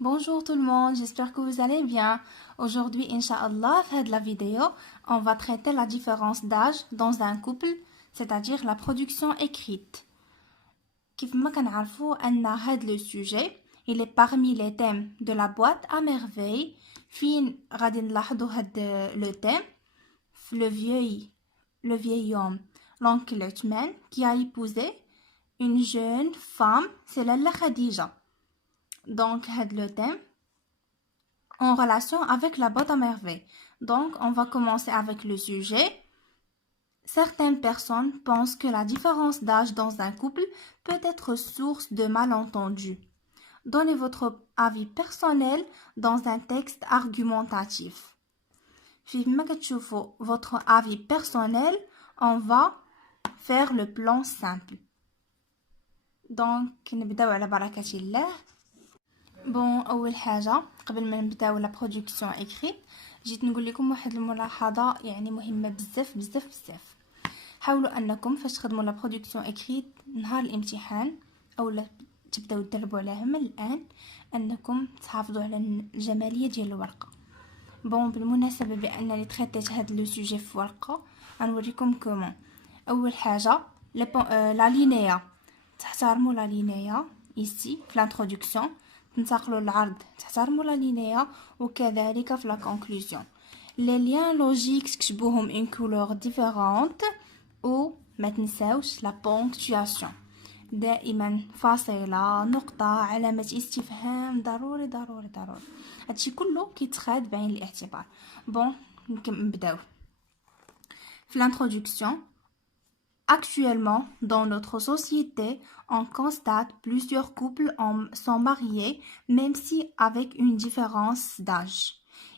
Bonjour tout le monde, j'espère que vous allez bien. Aujourd'hui, Inch'Allah, dans la vidéo, on va traiter la différence d'âge dans un couple, c'est-à-dire la production écrite. كيف ما كنعرفوا أن هذا le sujet, il est parmi les thèmes de la boîte à merveille. فين غادي نلاحظوا هذا le thème le vieil homme, l'oncle Uthman, qui a épousé une jeune femme, c'est Lalla Khadija. Donc, le thème en relation avec la boîte à merveille. Donc, on va commencer avec le sujet. Certaines personnes pensent que la différence d'âge dans un couple peut être source de malentendus. Donnez votre avis personnel dans un texte argumentatif. فيما كتشوفوا votre avis personnel, on va faire le plan simple. Donc, نبداو على بركة الله. بون اول حاجه قبل ما نبداو لا برودكسيون اكريت جيت نقول لكم واحد الملاحظه يعني مهمه بزاف بزاف بزاف. حاولوا انكم فاش تخدموا لا برودكسيون اكريت نهار الامتحان اولا تبداو تدربوا عليها من الان انكم تحافظوا على الجماليه ديال الورقه. بون بالمناسبه بانني تريتيت هذا لو سوجي في ورقه غنوريكم كومون. اول حاجه لا لينيا تحترموا لا لينيا ici في l'introduction. تنتقلوا العرض تحترموا لا لينيا وكذلك في لا كونكلوزيون. لي ليان لوجيك تكتبوهم ان كولور ديفيرونت و ما تنساوش لا بونكتواسيون دائما فاصله نقطه علامه استفهام ضروري ضروري ضروري. هادشي كله كيتخاد بعين الاعتبار. بون نبداو في l'introduction. Actuellement, dans notre société, on constate plusieurs couples sont mariés, même si avec une différence d'âge.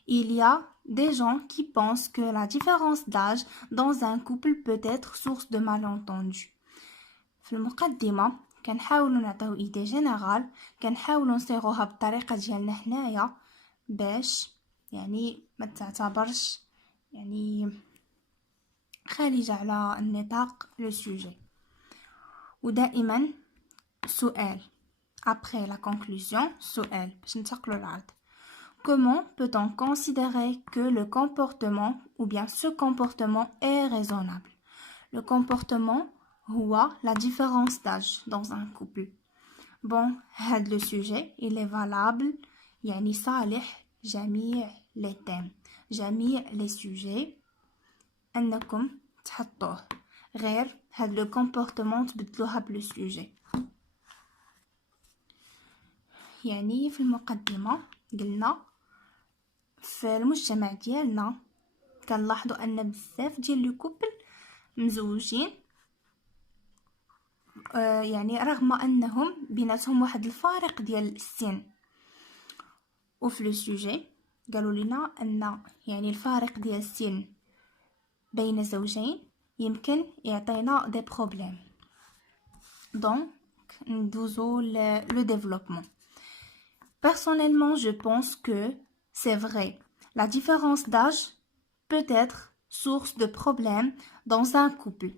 Il y a des gens qui pensent que la différence d'âge dans un couple peut être source de malentendus. في المقدمة كنحاولوا نعطيو idée générale، كنحاولوا نصيغوها بالطريقة ديالنا حنايا باش يعني ما تعتبرش يعني خارجة على النطاق لو سوجي. ودائما سؤال après la conclusion سؤال باش ننتقلوا العرض. Comment peut-on considérer que le comportement ou bien ce comportement est raisonnable? Le comportement هو la différence d'âge dans un couple. Bon, هذا le sujet il est valable يعني صالح جميع les thèmes جميع les sujets انكم تحطوه غير هاد لو كومبورتمون تبدلوها بلو سوجي. يعني في المقدمه قلنا في المجتمع ديالنا كنلاحظوا ان بزاف ديال لي كوبل مزوجين يعني رغم انهم بيناتهم واحد الفارق ديال السن. وفي لو سوجي قالوا لنا ان يعني الفارق ديال السن بين زوجين يمكن يعطينا دي بروبليم. دونك ندوزو le développement. Personnellement, je pense que c'est vrai. La différence d'âge peut être source de problèmes dans un couple,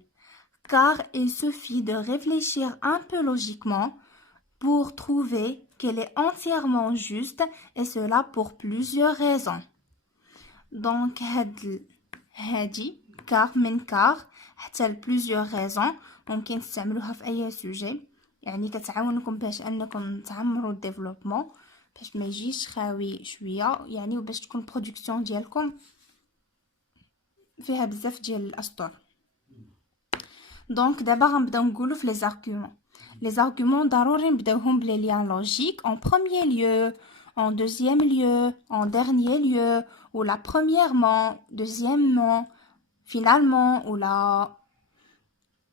car il suffit de réfléchir un peu logiquement pour trouver qu'elle est entièrement juste, et cela pour plusieurs raisons. Donc, هادي car من car حتى plusieurs raisons ممكن تستعملوها في اي سوجي، يعني كتعاونكم باش انكم تعمروا الديفلوبمون باش ما يجيش خاوي شويه يعني وباش تكون برودكسيون ديالكم فيها بزاف ديال الاسطر. دونك دابا غنبداو نقولوا في لي زارغومون ضروري نبداوهم بلي ليان لوجيك en premier lieu, en deuxième lieu, en dernier lieu, ou la premièrement, deuxièmement, finalement, ou la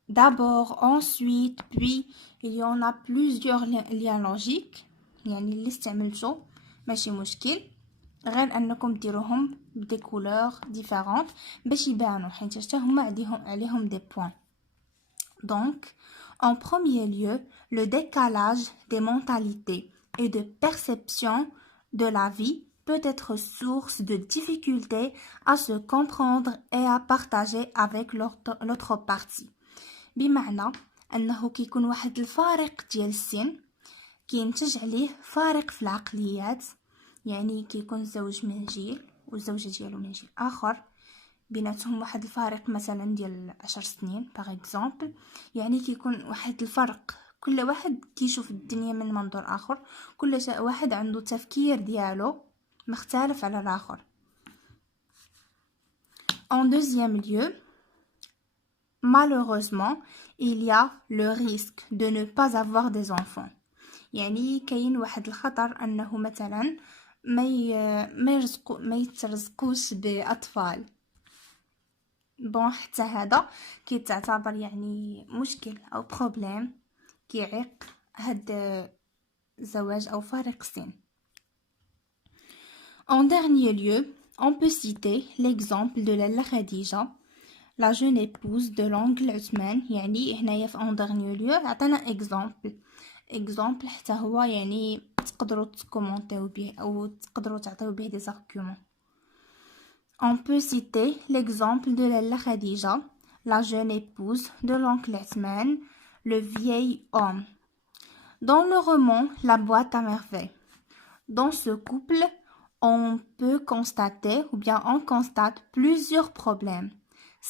d'abord, ensuite, puis. Il y en a plusieurs liens logiques يعني اللي استعملتو ماشي مشكل غير انكم ديروهم بدي كولور ديفيرونت باش يبانوا حيت حتى هما عليهم دي بوين. Donc, en premier lieu, le décalage des mentalités et de perception de la vie peut être source de difficultés à se comprendre et à partager avec l'autre partie. بمعنى انه كيكون واحد الفارق ديال السن كينتج عليه فارق في العقليات. يعني كيكون زوج من جيل والزوجه ديالو من جيل اخر، بيناتهم واحد الفارق مثلا ديال 10 سنين باغ اكزومبل. يعني كيكون واحد الفرق، كل واحد كيشوف الدنيا من منظور اخر، كل واحد عنده تفكير ديالو مختلف على الاخر. En deuxième lieu, malheureusement, il y a le risque de ne pas avoir des enfants. يعني كاين واحد الخطر انه مثلا ما يترزقوش باطفال. بون حتى هذا كيتعتبر يعني مشكل او بروبليم كيعيق هاد الزواج او فارق السن. En dernier lieu, on peut citer l'exemple de Lalla Khadija, la jeune épouse de l'oncle Othman. يعني هنايا في en dernier lieu عطانا exemple حتى هو يعني تقدروا تكومونتيو به او تقدروا تعطيو به des arguments. On peut citer l'exemple de Lalla Khadija, la jeune épouse de l'oncle Othman, le vieil homme. Dans le roman La boîte à merveilles, dans ce couple, on peut constater, ou bien on constate plusieurs problèmes.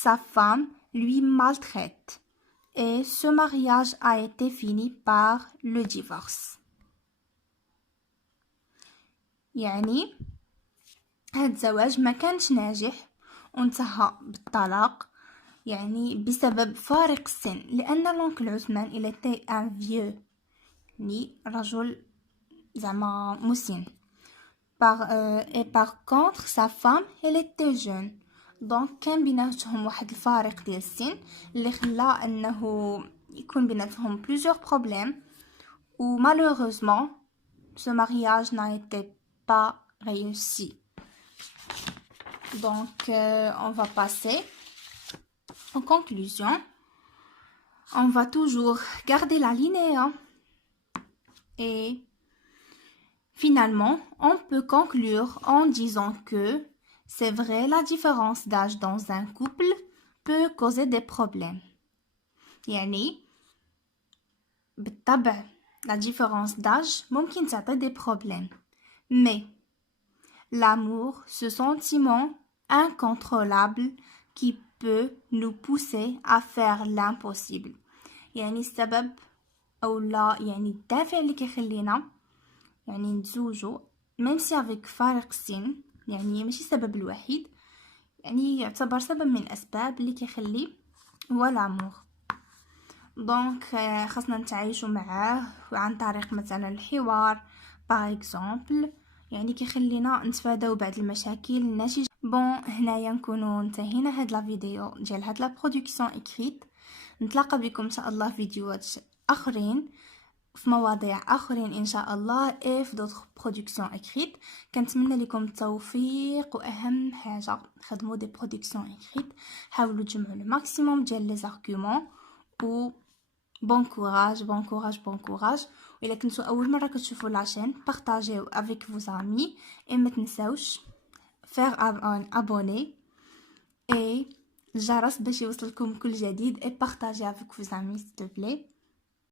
Sa femme lui maltraite et ce mariage a été fini par le divorce. يعني هاد الزواج ما كانش ناجح وانتهى بالطلاق، يعني بسبب فارق السن، لأن l'oncle عثمان il était un vieux، يعني رجل زعما مسن. Et par contre sa femme elle était jeune. Donc كان بيناتهم واحد الفارق ديال السن اللي خلى انه يكون بيناتهم plusieurs problèmes ou malheureusement ce mariage n'a été pas réussi. Donc on va passer en conclusion. On va toujours garder la linéa et finalement, on peut conclure en disant que c'est vrai, la différence d'âge dans un couple peut causer des problèmes. يعني بالطبع la différence d'âge ممكن تعطي des problèmes. Mais l'amour, ce sentiment incontrôlable qui peut nous pousser à faire l'impossible. يعني السبب أو لا يعني الدافع اللي كيخلينا يعني نتزوجوا ميم سي افيك فارق السن، يعني ماشي السبب الوحيد، يعني يعتبر سبب من الاسباب اللي كيخلي هو لامور. دونك خاصنا نتعايشوا معاه عن طريق مثلا الحوار باغ اكزومبل، يعني كيخلينا نتفاداو بعض المشاكل الناتجه. بون هنايا نكونوا انتهينا هاد لا فيديو ديال هاد لا برودكسيون اكريت. نتلاقى بكم ان شاء الله في فيديوهات اخرين في مواضيع اخرين ان شاء الله اي في دوطخ برودكسيون اكريت. كنتمنى لكم التوفيق، واهم حاجه خدموا دي برودكسيون اكريت، حاولوا تجمعوا لو ماكسيموم ديال لي زارغومون و بون كوراج بون كوراج بون كوراج. والا كنتو اول مره كتشوفوا لاشين بارطاجيو افيك فوز امي اي ما تنساوش فير ابوني اي الجرس باش يوصلكم كل جديد، اي بارطاجي افيك فوز امي s'il te plaît.